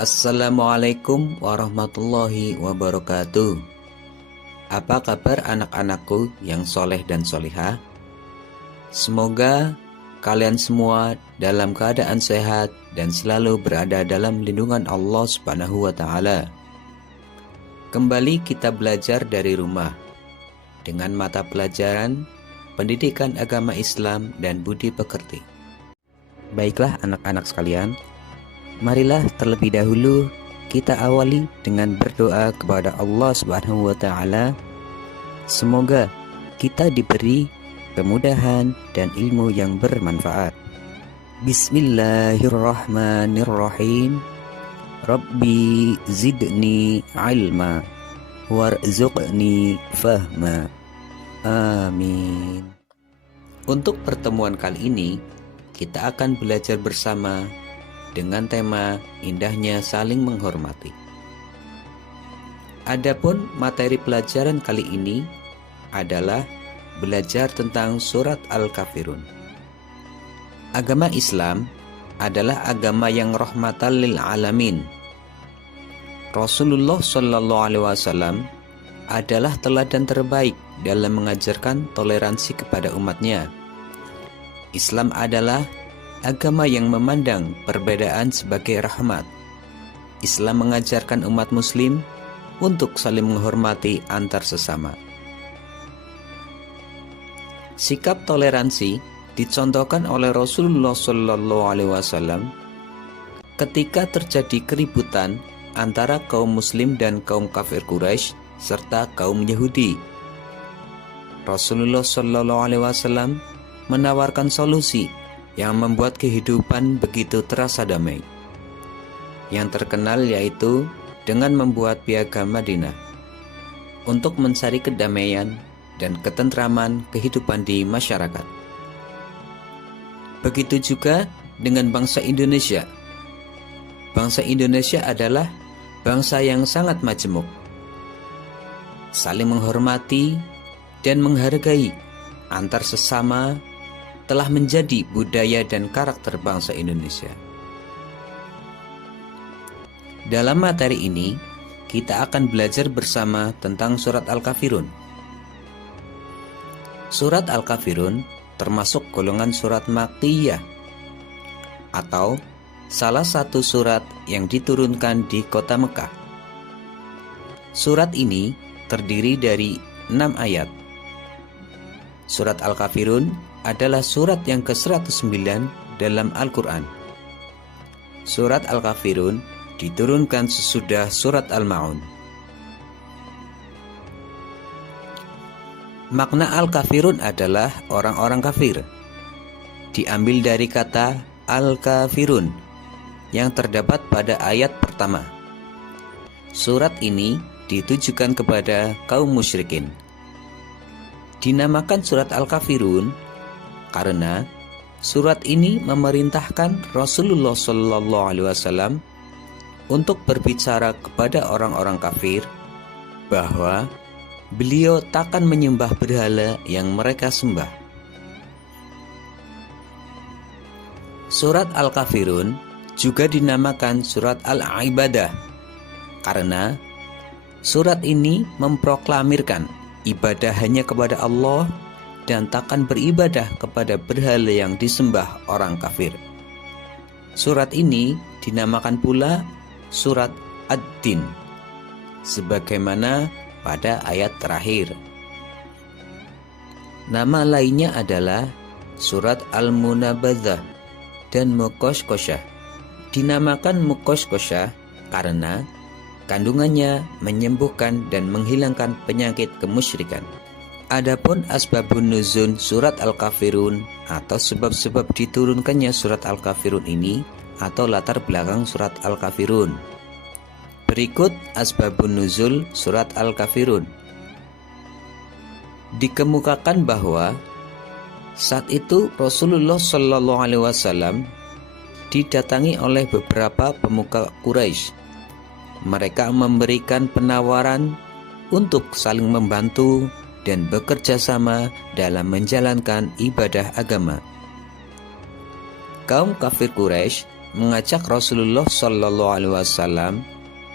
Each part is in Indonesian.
Assalamualaikum warahmatullahi wabarakatuh. Apa kabar anak-anakku yang soleh dan solihah? Semoga kalian semua dalam keadaan sehat dan selalu berada dalam lindungan Allah Subhanahu wa Ta'ala. Kembali kita belajar dari rumah dengan mata pelajaran Pendidikan Agama Islam dan Budi Pekerti. Baiklah anak-anak sekalian, marilah terlebih dahulu kita awali dengan berdoa kepada Allah Subhanahu wa Ta'ala. Semoga kita diberi kemudahan dan ilmu yang bermanfaat. Bismillahirrahmanirrahim. Rabbi zidni ilma warzuqni fahma. Amin. Untuk pertemuan kali ini kita akan belajar bersama dengan tema indahnya saling menghormati. Adapun materi pelajaran kali ini adalah belajar tentang surat Al-Kafirun. Agama Islam adalah agama yang rahmatan lil alamin. Rasulullah Shallallahu Alaihi Wasallam adalah teladan terbaik dalam mengajarkan toleransi kepada umatnya. Islam adalah agama yang memandang perbedaan sebagai rahmat. Islam mengajarkan umat muslim untuk saling menghormati antar sesama. Sikap toleransi dicontohkan oleh Rasulullah Shallallahu Alaihi Wasallam ketika terjadi keributan antara kaum muslim dan kaum kafir Quraisy serta kaum Yahudi. Rasulullah Shallallahu Alaihi Wasallam menawarkan solusi yang membuat kehidupan begitu terasa damai. Yang terkenal yaitu dengan membuat piagam Madinah untuk mencari kedamaian dan ketentraman kehidupan di masyarakat. Begitu juga dengan bangsa Indonesia. Bangsa Indonesia adalah bangsa yang sangat majemuk, saling menghormati dan menghargai antar sesama telah menjadi budaya dan karakter bangsa Indonesia. Dalam materi ini, kita akan belajar bersama tentang surat Al-Kafirun. Surat Al-Kafirun termasuk golongan surat Makkiyah atau salah satu surat yang diturunkan di kota Mekah. Surat ini terdiri dari 6 ayat. Surat Al-Kafirun adalah surat yang ke-109 dalam Al-Quran. Surat Al-Kafirun diturunkan sesudah surat Al-Ma'un. Makna Al-Kafirun adalah orang-orang kafir. Diambil dari kata Al-Kafirun yang terdapat pada ayat pertama. Surat ini ditujukan kepada kaum musyrikin. Dinamakan surat Al-Kafirun karena surat ini memerintahkan Rasulullah Shallallahu Alaihi Wasallam untuk berbicara kepada orang-orang kafir bahwa beliau takkan menyembah berhala yang mereka sembah. Surat Al-Kafirun juga dinamakan surat Al-Ibadah karena surat ini memproklamirkan ibadah hanya kepada Allah dan takkan beribadah kepada berhala yang disembah orang kafir. Surat ini dinamakan pula surat Ad-Din sebagaimana pada ayat terakhir. Nama lainnya adalah surat Al-Munabadzah dan Muqashqashah. Dinamakan Muqashqashah karena kandungannya menyembuhkan dan menghilangkan penyakit kemusyrikan. Adapun asbabun nuzul surat Al-Kafirun atau sebab-sebab diturunkannya surat Al-Kafirun ini atau latar belakang surat Al-Kafirun. Berikut asbabun nuzul surat Al-Kafirun. Dikemukakan bahwa saat itu Rasulullah Shallallahu Alaihi Wasallam didatangi oleh beberapa pemuka Quraisy. Mereka memberikan penawaran untuk saling membantu dan bekerja sama dalam menjalankan ibadah agama. Kaum kafir Quraisy mengajak Rasulullah Shallallahu Alaihi Wasallam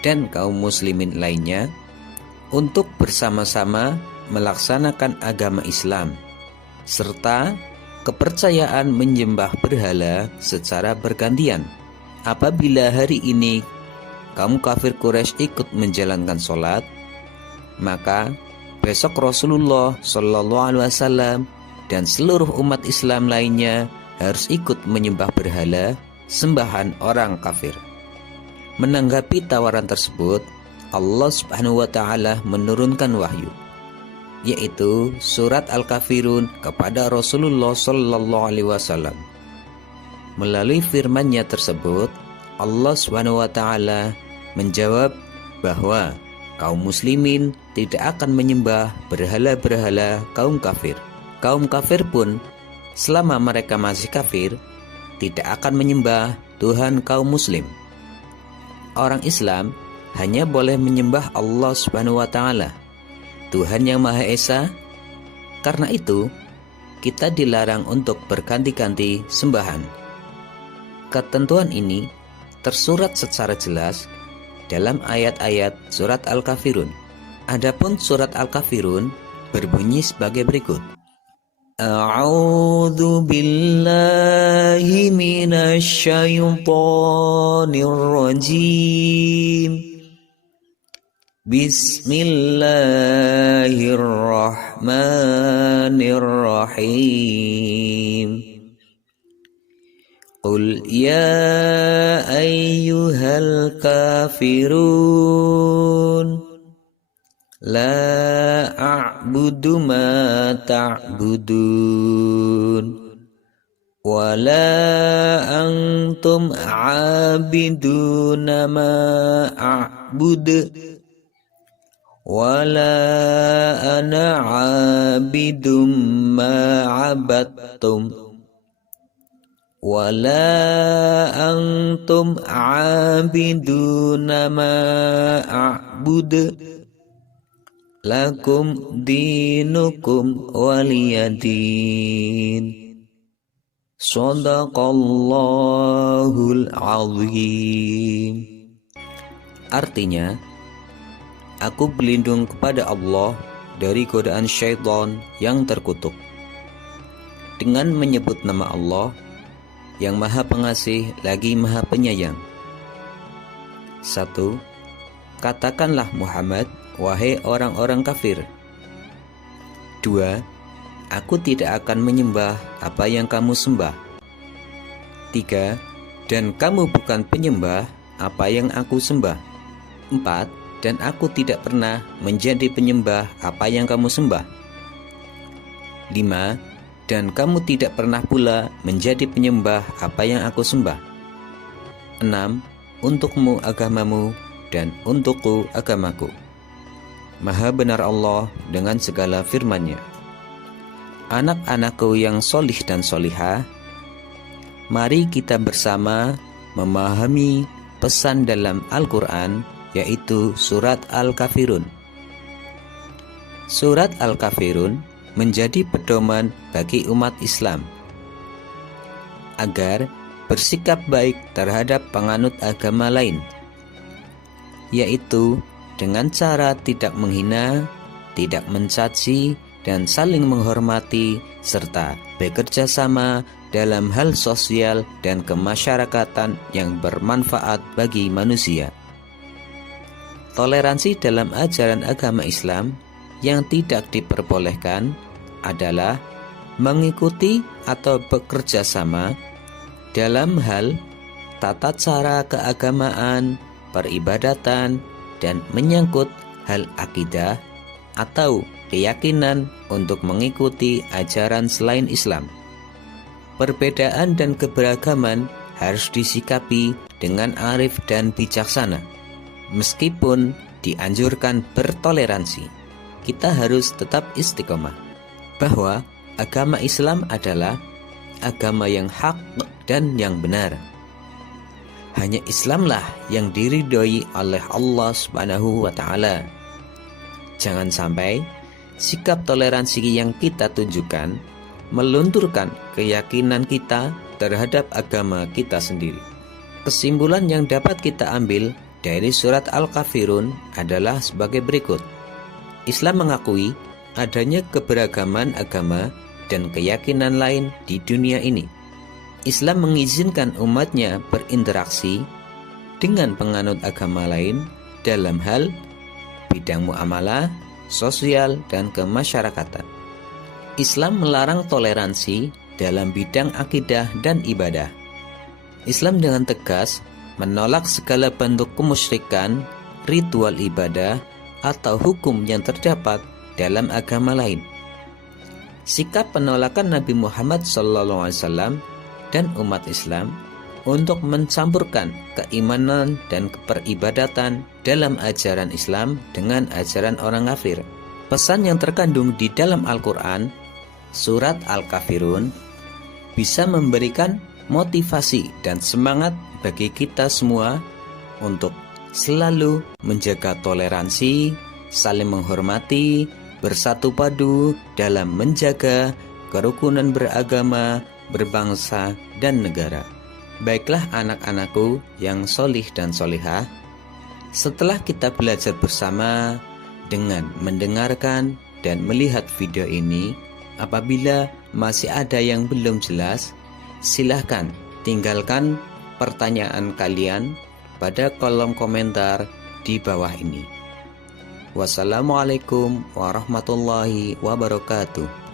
dan kaum muslimin lainnya untuk bersama-sama melaksanakan agama Islam serta kepercayaan menyembah berhala secara bergantian. Apabila hari ini kaum kafir Quraisy ikut menjalankan sholat, maka besok Rasulullah Shallallahu Alaihi Wasallam dan seluruh umat Islam lainnya harus ikut menyembah berhala sembahan orang kafir. Menanggapi tawaran tersebut, Allah Subhanahu wa taala menurunkan wahyu, yaitu surat Al-Kafirun kepada Rasulullah Shallallahu Alaihi Wasallam. Melalui firman-Nya tersebut, Allah Subhanahu wa taala menjawab bahwa kaum muslimin tidak akan menyembah berhala-berhala kaum kafir. Kaum kafir pun selama mereka masih kafir tidak akan menyembah Tuhan kaum muslim. Orang Islam hanya boleh menyembah Allah Subhanahu wa taala, Tuhan yang Maha Esa. Karena itu, kita dilarang untuk berganti-ganti sembahan. Ketentuan ini tersurat secara jelas dalam ayat-ayat surat Al-Kafirun. Adapun surat Al-Kafirun berbunyi sebagai berikut. A'udzu billahi minasy syaithanir rajim. Bismillahirrahmanirrahim. Qul ya ayyuhal kafirun la a'budu ma ta'budun wa la antum 'abiduna ma a'budu wa la ana 'abidum ma 'abadtum wa la antum 'abiduna ma a'budu lakum dinukum waliyadin. Shadaqallahul azim. Artinya, aku berlindung kepada Allah dari godaan syaitan yang terkutuk dengan menyebut nama Allah yang Maha Pengasih lagi Maha Penyayang. 1. Katakanlah Muhammad, wahai orang-orang kafir. 2. Aku tidak akan menyembah apa yang kamu sembah. 3. Dan kamu bukan penyembah apa yang aku sembah. 4. Dan aku tidak pernah menjadi penyembah apa yang kamu sembah. 5. Dan kamu tidak pernah pula menjadi penyembah apa yang aku sembah. 6. Untukmu agamamu dan untukku agamaku. Maha benar Allah dengan segala firman-Nya. Anak-anakku yang solih dan solihah, mari kita bersama memahami pesan dalam Al-Quran, yaitu surat Al-Kafirun. Surat Al-Kafirun menjadi pedoman bagi umat Islam agar bersikap baik terhadap penganut agama lain, yaitu dengan cara tidak menghina, tidak mencaci, dan saling menghormati, serta bekerja sama dalam hal sosial dan kemasyarakatan yang bermanfaat bagi manusia. Toleransi dalam ajaran agama Islam yang tidak diperbolehkan adalah mengikuti atau bekerja sama dalam hal tata cara keagamaan, peribadatan, dan menyangkut hal akidah atau keyakinan untuk mengikuti ajaran selain Islam. Perbedaan dan keberagaman harus disikapi dengan arif dan bijaksana. Meskipun dianjurkan bertoleransi, kita harus tetap istiqomah bahwa agama Islam adalah agama yang hak dan yang benar. Hanya Islamlah yang diridhoi oleh Allah Subhanahu wa taala. Jangan sampai sikap toleransi yang kita tunjukkan melunturkan keyakinan kita terhadap agama kita sendiri. Kesimpulan yang dapat kita ambil dari surat Al-Kafirun adalah sebagai berikut. Islam mengakui adanya keberagaman agama dan keyakinan lain di dunia ini. Islam mengizinkan umatnya berinteraksi dengan penganut agama lain dalam hal bidang muamalah, sosial, dan kemasyarakatan. Islam melarang toleransi dalam bidang akidah dan ibadah. Islam dengan tegas menolak segala bentuk kemusyrikan, ritual ibadah, atau hukum yang terdapat dalam agama lain. Sikap penolakan Nabi Muhammad SAW dan umat Islam untuk mencampurkan keimanan dan keperibadatan dalam ajaran Islam dengan ajaran orang kafir. Pesan yang terkandung di dalam Al-Quran, surat Al-Kafirun, bisa memberikan motivasi dan semangat bagi kita semua untuk selalu menjaga toleransi, saling menghormati, bersatu padu dalam menjaga kerukunan beragama, berbangsa, dan negara. Baiklah anak-anakku yang solih dan solihah, setelah kita belajar bersama dengan mendengarkan dan melihat video ini, apabila masih ada yang belum jelas, silahkan tinggalkan pertanyaan kalian pada kolom komentar di bawah ini. Wassalamualaikum warahmatullahi wabarakatuh.